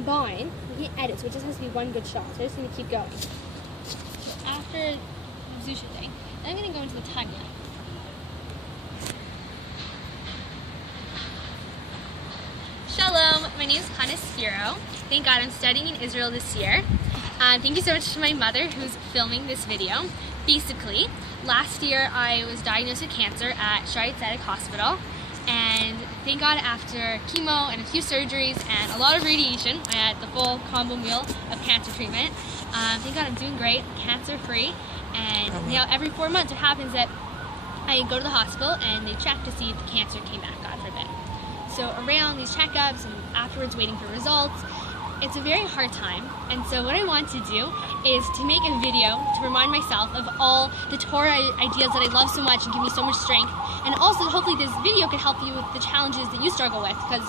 combine, we can edit, so it just has to be one good shot. So I'm just going to keep going. So after the Zusha thing, then I'm going to go into the timeline. Shalom, my name is Hannah1. Thank God I'm studying in Israel this year. Thank you so much to my mother who's filming this video. Basically, last year I was diagnosed with cancer at Shaare Zedek Hospital, and thank God after chemo and a few surgeries and a lot of radiation, I had the full combo meal of cancer treatment. Thank God I'm doing great, cancer free, and now every 4 months it happens that I go to the hospital and they check to see if the cancer came back, God forbid. So around these checkups and afterwards waiting for results, it's a very hard time, and so what I want to do is to make a video to remind myself of all the Torah ideas that I love so much and give me so much strength, and also hopefully this video could help you with the challenges that you struggle with, because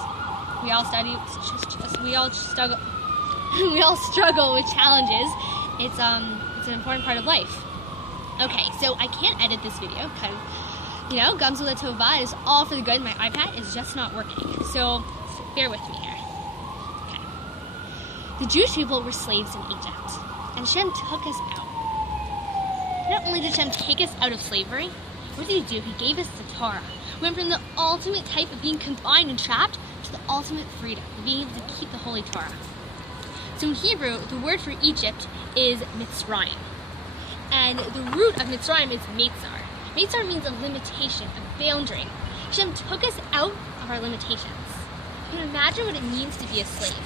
we all struggle with challenges. It's an important part of life. Okay, so I can't edit this video because, you know, Gamzu Tova is all for the good. My iPad is just not working, so bear with me here. The Jewish people were slaves in Egypt, and Hashem took us out. Not only did Hashem take us out of slavery, what did He do? He gave us the Torah. We went from the ultimate type of being confined and trapped to the ultimate freedom, of being able to keep the Holy Torah. So in Hebrew, the word for Egypt is Mitzrayim, and the root of Mitzrayim is Meitzar. Meitzar means a limitation, a boundary. Hashem took us out of our limitations. You can imagine what it means to be a slave.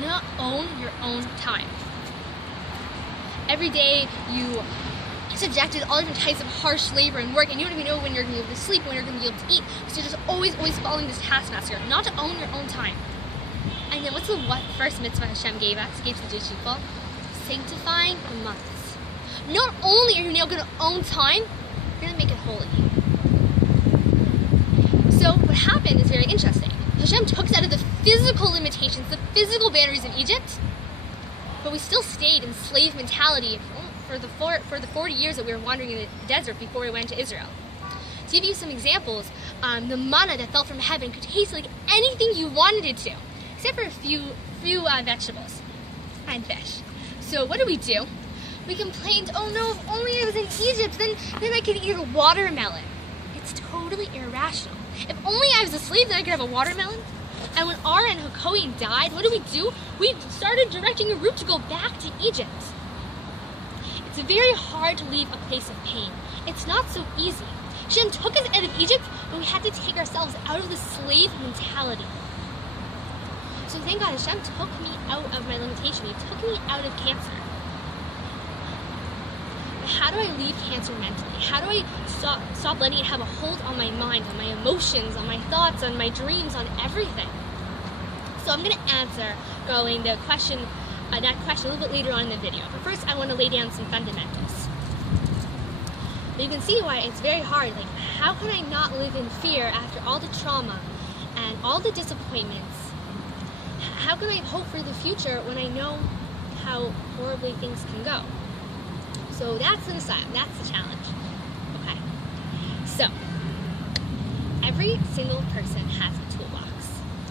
Not own your own time. Every day you subjected all different types of harsh labor and work, and you don't even know when you're going to be able to sleep, when you're going to be able to eat. So you're just always following this taskmaster, not to own your own time. And then what's the first mitzvah Hashem gave to the Jewish people? Sanctifying the months. Not only are you now going to own time, you're going to make it holy. So what happened is very interesting. Hashem took us out of the physical limitations, the physical boundaries of Egypt, but we still stayed in slave mentality for the 40 years that we were wandering in the desert before we went to Israel. To give you some examples, the manna that fell from heaven could taste like anything you wanted it to, except for a few vegetables and fish. So what do? We complained, oh no, if only I was in Egypt, then I could eat a watermelon. It's totally irrational. If only I was a slave, then I could have a watermelon. And when Ara and Hakohen died, what do? We started directing a route to go back to Egypt. It's very hard to leave a place of pain. It's not so easy. Hashem took us out of Egypt, but we had to take ourselves out of the slave mentality. So thank God Hashem took me out of my limitation. He took me out of cancer. How do I leave cancer mentally? How do I stop letting it have a hold on my mind, on my emotions, on my thoughts, on my dreams, on everything? So I'm going to answer that question a little bit later on in the video. But first, I want to lay down some fundamentals. But you can see why it's very hard. Like, how can I not live in fear after all the trauma and all the disappointments? How can I hope for the future when I know how horribly things can go? So that's the Messiah, that's the challenge. Okay, so every single person has a toolbox.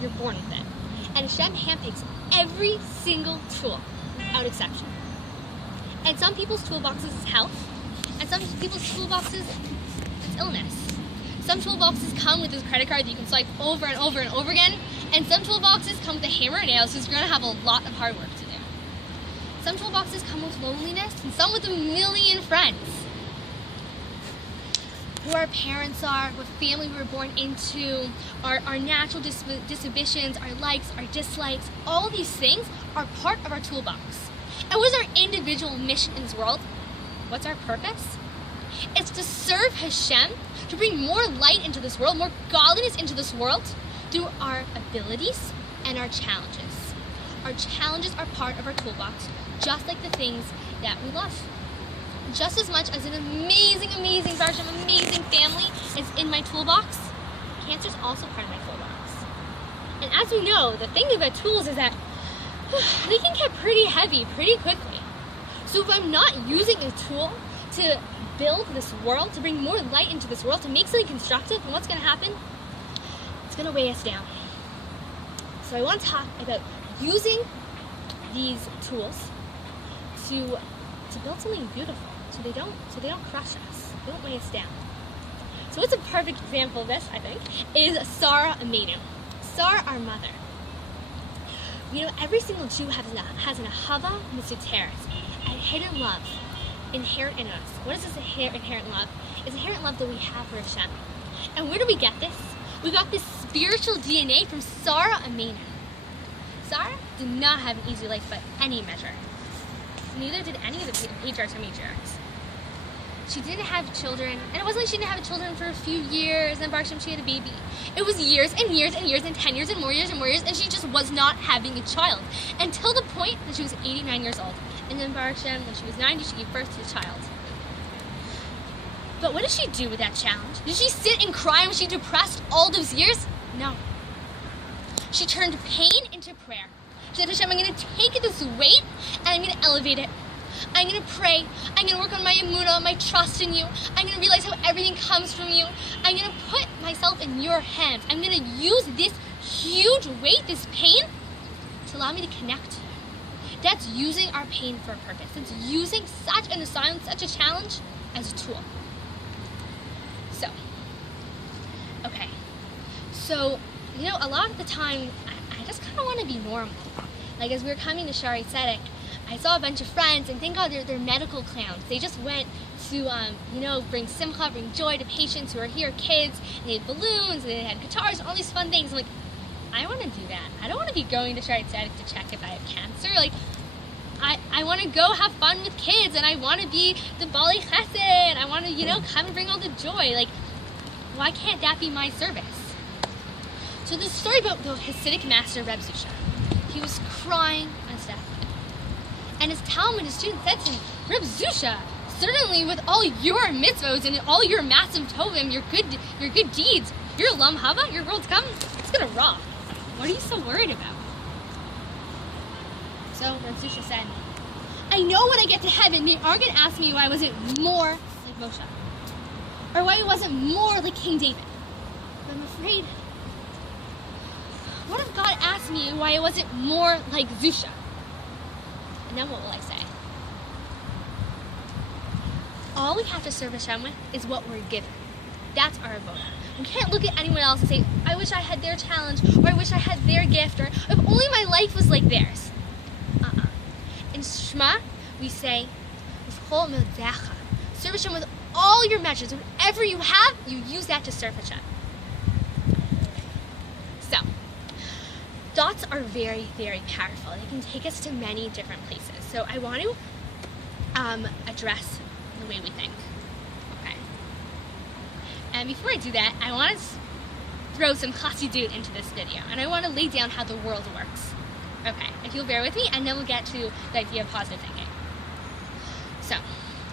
You're born with it. And Hashem handpicks every single tool, without exception. And some people's toolboxes is health, and some people's toolboxes is illness. Some toolboxes come with this credit card that you can swipe over and over and over again, and some toolboxes come with a hammer and nails, so you're going to have a lot of hard work to do. Some toolboxes come with loneliness, and some with a million friends. Who our parents are, what family we were born into, our natural dispositions, our likes, our dislikes, all these things are part of our toolbox. And what is our individual mission in this world? What's our purpose? It's to serve Hashem, to bring more light into this world, more godliness into this world, through our abilities and our challenges. Our challenges are part of our toolbox, just like the things that we love. Just as much as an amazing version of amazing family is in my toolbox, cancer is also part of my toolbox. And as we know, the thing about tools is that they can get pretty heavy pretty quickly. So if I'm not using a tool to build this world, to bring more light into this world, to make something constructive, then what's going to happen? It's going to weigh us down. So I want to talk about using these tools to build something beautiful, so they don't crush us, they don't weigh us down. So what's a perfect example of this, I think, is Sarah Amenu. Sarah, our mother. You know, every single Jew has an ahava mesuteret, a hidden love inherent in us. What is this inherent love? It's inherent love that we have for Hashem. And where do we get this? We got this spiritual DNA from Sarah Amenu. Sarah did not have an easy life by any measure. Neither did any of the patriarchs or matriarchs. She didn't have children, and it wasn't like she didn't have children for a few years, and Baruch Hashem, she had a baby. It was years and years and years and 10 years and more years and more years, and she just was not having a child until the point that she was 89 years old. And then Baruch Hashem, when she was 90, she gave birth to a child. But what did she do with that challenge? Did she sit and cry when she was depressed all those years? No. She turned pain into prayer. She said, Hashem, I'm going to take this weight and I'm going to elevate it. I'm going to pray. I'm going to work on my emunah, my trust in you. I'm going to realize how everything comes from you. I'm going to put myself in your hands. I'm going to use this huge weight, this pain, to allow me to connect to you. That's using our pain for a purpose. It's using such an assignment, such a challenge as a tool. So, you know, a lot of the time, I just kind of want to be normal. Like, as we were coming to Shari Tzedek, I saw a bunch of friends, and thank God they're medical clowns. They just went to, bring simcha, bring joy to patients who are here, kids, and they had balloons, and they had guitars, and all these fun things. I'm like, I want to do that. I don't want to be going to Shari Tzedek to check if I have cancer. Like, I want to go have fun with kids, and I want to be the Bali Chesed. I want to, come and bring all the joy. Like, why can't that be my service? So the story about the Hasidic master, Reb Zusha. He was crying on his deathbed. And his Talmud, his student, said to him, Reb Zusha, certainly with all your mitzvos and all your massive tovim, your good deeds, your lam hava, your world's come, it's going to rock. What are you so worried about? So Reb Zusha said, I know when I get to heaven, they are going to ask me why I wasn't more like Moshe. Or why I wasn't more like King David. But I'm afraid, what if God asked me why I wasn't more like Zusha? And then what will I say? All we have to serve Hashem with is what we're given. That's our avoda. We can't look at anyone else and say, I wish I had their challenge, or I wish I had their gift, or if only my life was like theirs. In Shema, we say, serve Hashem with all your measures. Whatever you have, you use that to serve Hashem. So, thoughts are very, very powerful. They can take us to many different places. So I want to address the way we think. Okay. And before I do that, I want to throw some chassidut into this video, and I want to lay down how the world works. Okay, if you'll bear with me, and then we'll get to the idea of positive thinking. So,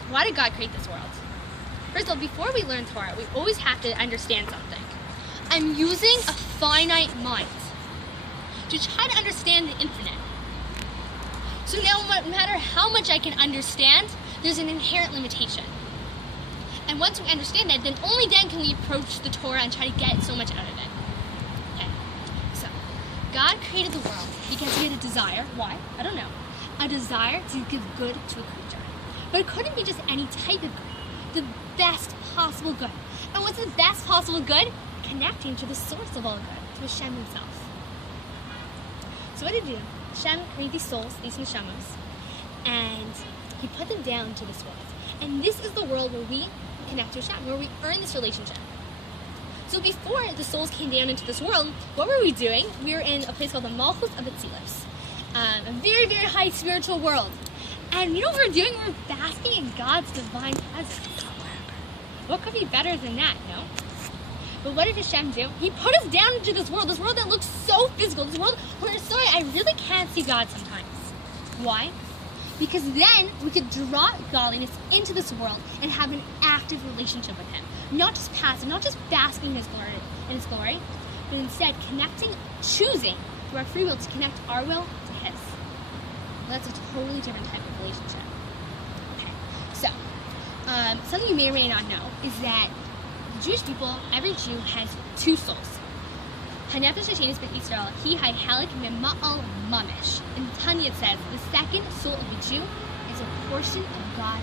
why did God create this world? First of all, before we learn Torah, we always have to understand something. I'm using a finite mind to try to understand the infinite. So now, no matter how much I can understand, there's an inherent limitation. And once we understand that, then only then can we approach the Torah and try to get so much out of it. Okay, so God created the world because he had a desire. Why? I don't know. A desire to give good to a creature. But it couldn't be just any type of good. The best possible good. And what's the best possible good? Connecting to the source of all good, to Hashem himself. So what did he do? Hashem created these souls, these neshamos, and he put them down to this world. And this is the world where we connect to Hashem, where we earn this relationship. So before the souls came down into this world, what were we doing? We were in a place called the Malchus of Atzilus, a very, very high spiritual world. And you know what we're doing? We're basking in God's divine presence. What could be better than that, no? But what did Hashem do? He put us down into this world that looks so physical, this world where, I really can't see God sometimes. Why? Because then we could draw godliness into this world and have an active relationship with him. Not just passive, not just basking in his glory, but instead connecting, choosing through our free will to connect our will to his. Well, that's a totally different type of relationship. Okay, so something you may or may not know is that the Jewish people, every Jew has two souls. Hanefesh Hashenis B'Israel Israel, he hay halik mema'al mamish. In Tanya it says, the second soul of a Jew is a portion of God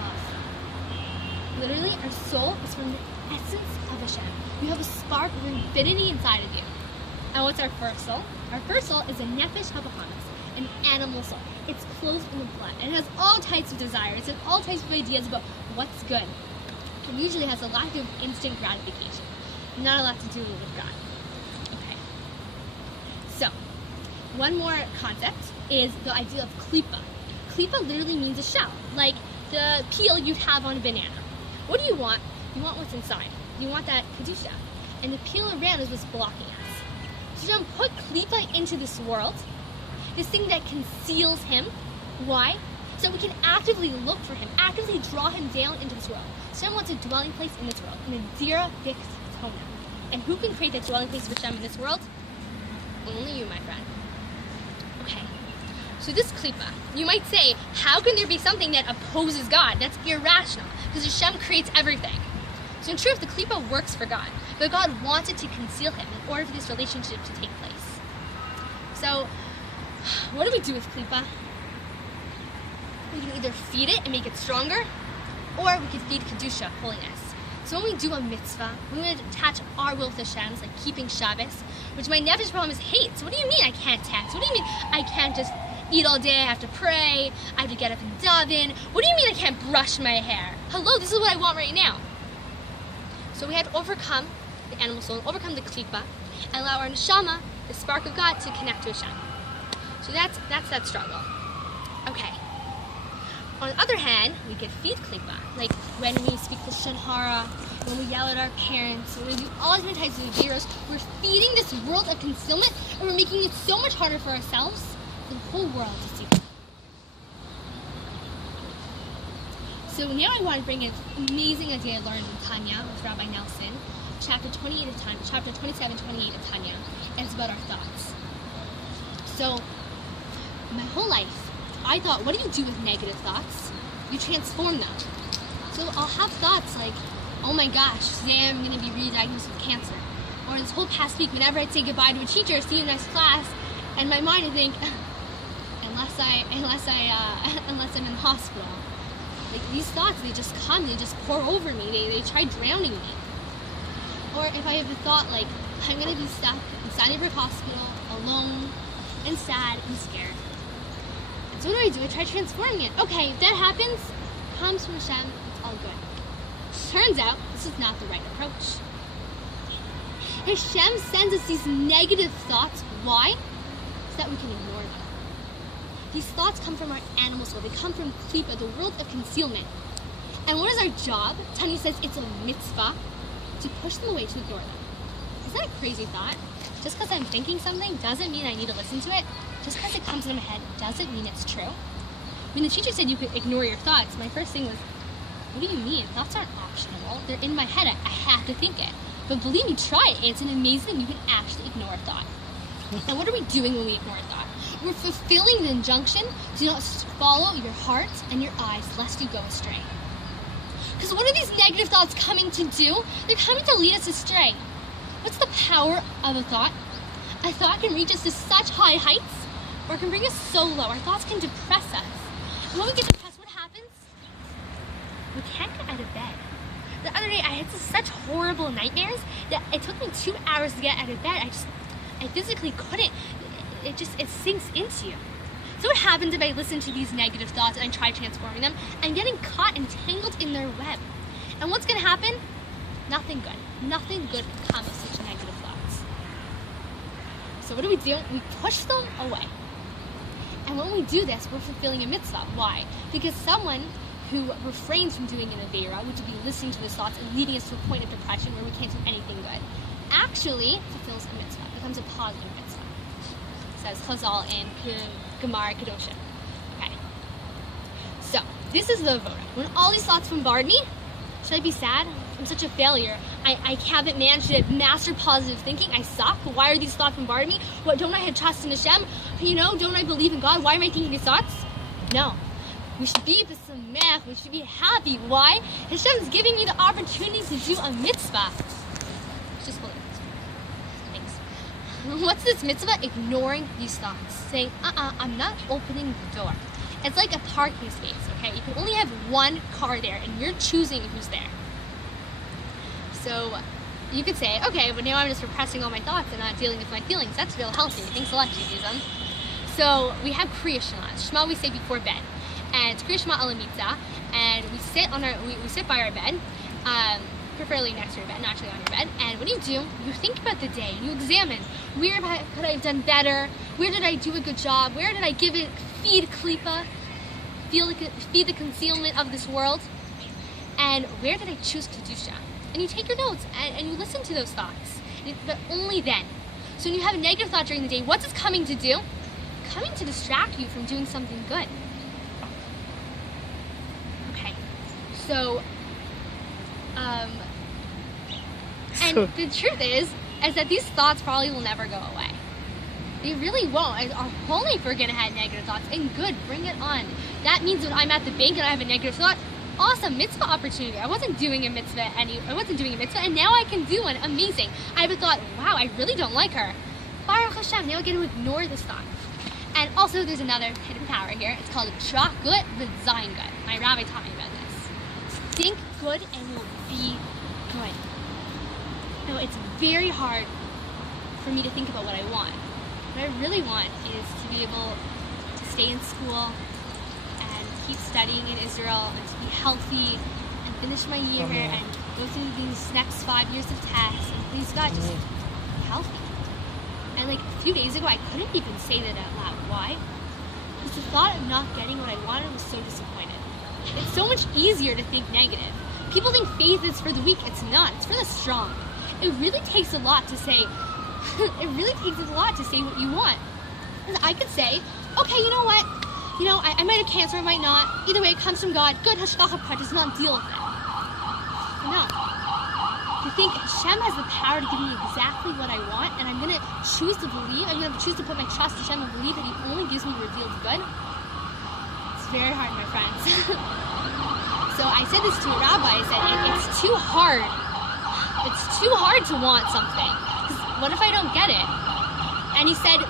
love. Literally, our soul is from the essence of Hashem. You have a spark of infinity inside of you. And what's our first soul? Our first soul is a nefesh habahamas, an animal soul. It's clothed in the blood. And it has all types of desires and all types of ideas about what's good. It usually has a lack of instant gratification. Not a lot to do with God. Okay. So, one more concept is the idea of klipa. Klipa literally means a shell, like the peel you'd have on a banana. What do you want? You want what's inside. You want that kedusha. And the peel around is what's blocking us. So Hashem put klipa into this world, this thing that conceals him. Why? So we can actively look for him, actively draw him down into this world. Hashem wants a dwelling place in this world, in a dira bix tona. And who can create that dwelling place of Hashem in this world? Only you, my friend. Okay. So this klipa, you might say, how can there be something that opposes God? That's irrational, because Hashem creates everything. So in truth, the klipa works for God, but God wanted to conceal him in order for this relationship to take place. So, what do we do with klipa? We can either feed it and make it stronger, or we can feed kedusha, holiness. So when we do a mitzvah, we want to attach our will to Hashem's, like keeping Shabbos, which my nefesh problem is hate. So what do you mean I can't text? What do you mean I can't just eat all day? I have to pray. I have to get up and daven. What do you mean I can't brush my hair? Hello, this is what I want right now. So we had to overcome the animal soul, overcome the klipa, and allow our neshama, the spark of God, to connect to Hashem. So that's that struggle. Okay. On the other hand, we can feed klipa, like when we speak the shanhara, when we yell at our parents, when we do all different types of zeros. We're feeding this world of concealment, and we're making it so much harder for ourselves, for the whole world to see. So now I want to bring an amazing idea I learned in Tanya with Rabbi Nelson, chapter 28 of Tanya, chapter 27, 28 of Tanya, and it's about our thoughts. So, my whole life, I thought, what do you do with negative thoughts? You transform them. So I'll have thoughts like, oh my gosh, today I'm going to be re-diagnosed with cancer. Or this whole past week, whenever I'd say goodbye to a teacher, see you next class, and in my mind I think, unless I'm in the hospital. Like these thoughts, they just come, they just pour over me, they try drowning me. Or if I have a thought like, I'm going to be stuck inside of a hospital, alone, and sad, and scared. So what do? I try transforming it. Okay, if that happens, comes from Hashem, it's all good. Turns out, this is not the right approach. Hashem sends us these negative thoughts. Why? So that we can ignore them. These thoughts come from our animal soul. They come from klipa, the world of concealment. And what is our job? Tanya says it's a mitzvah to push them away, to ignore them. Is that a crazy thought? Just because I'm thinking something doesn't mean I need to listen to it. Just because it comes into my head doesn't mean it's true. When the teacher said you could ignore your thoughts, my first thing was, what do you mean? Thoughts aren't optional. They're in my head. I have to think it. But believe me, try it. It's an amazing, you can actually ignore a thought. And what are we doing when we ignore a thought? We're fulfilling the injunction to not follow your heart and your eyes lest you go astray. Because what are these negative thoughts coming to do? They're coming to lead us astray. What's the power of a thought? A thought can reach us to such high heights, or it can bring us so low. Our thoughts can depress us. And when we get depressed, what happens? We can't get out of bed. The other day, I had such horrible nightmares that it took me 2 hours to get out of bed. I physically couldn't. It sinks into you. So what happens if I listen to these negative thoughts and I try transforming them? I'm getting caught and tangled in their web. And what's going to happen? Nothing good. Nothing good can come of such negative thoughts. So what do? We push them away. And when we do this, we're fulfilling a mitzvah. Why? Because someone who refrains from doing an avera, which would be listening to his thoughts and leading us to a point of depression where we can't do anything good, actually fulfills a mitzvah, becomes a positive mitzvah. Says Chazal in Gemara Kedoshim. Okay. So, this is the avoda. When all these thoughts bombard me, should I be sad? I'm such a failure. I haven't managed to master positive thinking. I suck. Why are these thoughts bombarding me? What, don't I have trust in Hashem? Don't I believe in God? Why am I thinking these thoughts? No. We should be b'samech. We should be happy. Why? Hashem's giving me the opportunity to do a mitzvah. Just hold it. Thanks. what's this mitzvah? Ignoring these thoughts. Saying, I'm not opening the door. It's like a parking space, okay? You can only have one car there, and you're choosing who's there. So you could say, okay, but now I'm just repressing all my thoughts and not dealing with my feelings. That's real healthy. Thanks a lot, Judaism. So we have Kriya Shema. Shema we say before bed. And it's Kriya Shema ala mitzah. And we sit on we sit by our bed, preferably next to your bed, not actually on your bed. And what do? You think about the day. You examine, where could I have done better? Where did I do a good job? Where did I feed klipa? Feed the concealment of this world? And where did I choose kedusha? And you take your notes and you listen to those thoughts, but only then. So when you have a negative thought during the day, what's it coming to do? Coming to distract you from doing something good. Okay, so, and the truth is that these thoughts probably will never go away. They really won't. Only if we're gonna have negative thoughts. And good, bring it on. That means when I'm at the bank and I have a negative thought, awesome, mitzvah opportunity. I wasn't doing a mitzvah, and now I can do one. Amazing. I have a thought, wow, I really don't like her. Baruch Hashem, now I get to ignore this thought. And also, there's another hidden power here. It's called Shach Gut V'Zayin Gut. My rabbi taught me about this. Think good and you'll be good. No, it's very hard for me to think about what I want. What I really want is to be able to stay in school and keep studying in Israel and to be healthy and finish my year and go through these next 5 years of tests and please God, just be healthy. And like a few days ago, I couldn't even say that out loud. Why? Because the thought of not getting what I wanted was so disappointed. It's so much easier to think negative. People think faith is for the weak. It's not. It's for the strong. It really takes a lot to say, what you want. Because I could say, okay, you know what? I might have cancer, I might not. Either way, it comes from God. Good, Hashgacha Pratis does not deal with it. No. To think Hashem has the power to give me exactly what I want, and I'm going to choose to believe, I'm going to choose to put my trust in Hashem and believe that He only gives me revealed good. It's very hard, my friends. So I said this to a rabbi. I said, it's too hard. It's too hard to want something. Because what if I don't get it? And he said,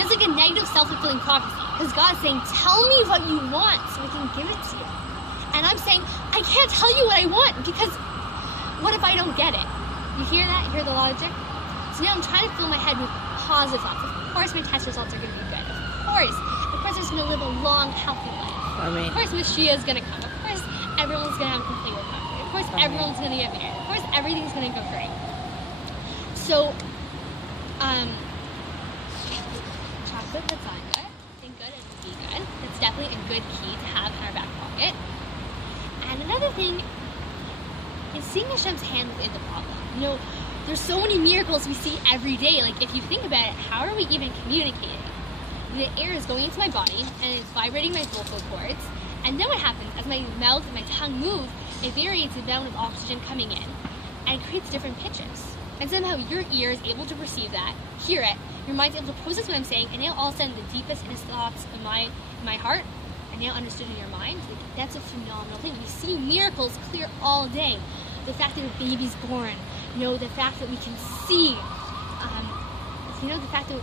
it's like a negative self-fulfilling prophecy. Because God's saying, tell me what you want so I can give it to you. And I'm saying, I can't tell you what I want because what if I don't get it? You hear that? You hear the logic? So now I'm trying to fill my head with positive thoughts. Of course my test results are going to be good. Of course I'm just going to live a long, healthy life. Amen. Of course Mashiach is going to come. Of course everyone's going to have complete recovery. Of course everyone's going to get married. Of course everything's going to go great. So, chocolate that's on good, think good and be good. That's definitely a good key to have in our back pocket. And another thing is seeing Hashem's hand within the problem. There's so many miracles we see every day. Like, if you think about it, how are we even communicating? The air is going into my body, and it's vibrating my vocal cords. And then what happens? As my mouth and my tongue move, it varies the amount of oxygen coming in, and creates different pitches. And somehow your ear is able to perceive that, hear it, your mind's able to process what I'm saying, and now all of a sudden the deepest hidden thoughts in my heart are now understood in your mind. Like, that's a phenomenal thing. We see miracles clear all day. The fact that a baby's born, the fact that we can see, the fact that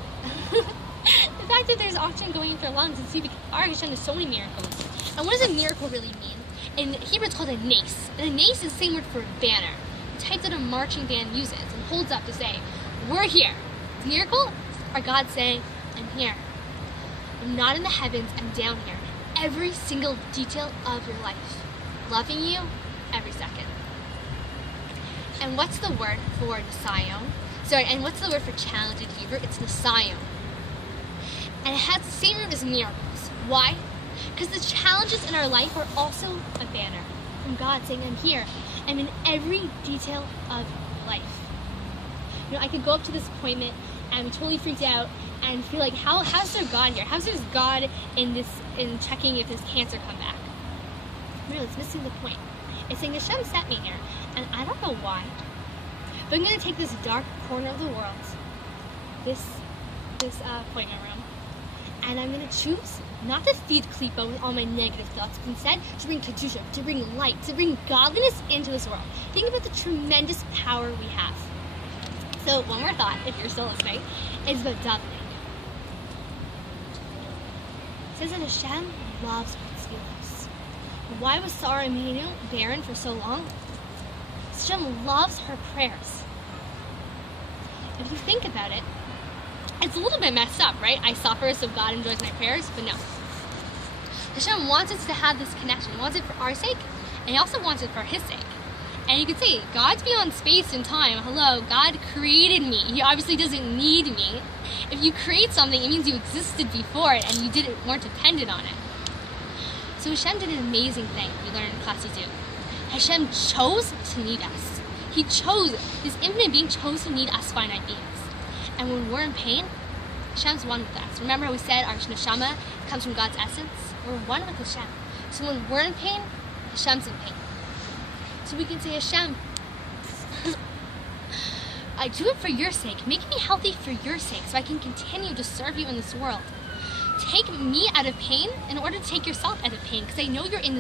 the fact that there's oxygen going into our lungs and see, there's so many miracles. And what does a miracle really mean? In Hebrew it's called a nace. And a nace is the same word for banner. The type that a marching band uses and holds up to say, we're here. Miracle are God saying, I'm here. I'm not in the heavens, I'm down here. Every single detail of your life. Loving you every second. And what's the word for Nisayon? And what's the word for challenge in Hebrew? It's Nisayon. And it has the same root as miracles. Why? Because the challenges in our life are also a banner from God saying, I'm here. I'm in every detail of life. I could go up to this appointment and be totally freaked out and feel like, how's there God here? How's there God in checking if this cancer come back? Really, it's missing the point. It's saying Hashem sent me here, and I don't know why, but I'm going to take this dark corner of the world, this appointment room, and I'm going to choose not to feed klipa with all my negative thoughts, but instead to bring kedusha, to bring light, to bring godliness into this world. Think about the tremendous power we have. So one more thought, if you're still listening, is about davening. It says that Hashem loves Tzvius. Why was Sarah Imenu barren for so long? Hashem loves her prayers. If you think about it, it's a little bit messed up, right? I suffer so God enjoys my prayers, but no. Hashem wants us to have this connection. He wants it for our sake, and He also wants it for His sake. And you could say, God's beyond space and time. Hello, God created me. He obviously doesn't need me. If you create something, it means you existed before it, and you weren't dependent on it. So Hashem did an amazing thing we learned in class 2. Hashem chose to need us. He chose, this infinite being chose to need us finite beings. And when we're in pain, Hashem's one with us. Remember how we said our neshama comes from God's essence? We're one with Hashem. So when we're in pain, Hashem's in pain. So we can say, Hashem, I do it for your sake. Make me healthy for your sake so I can continue to serve you in this world. Take me out of pain in order to take yourself out of pain, because I know you're in this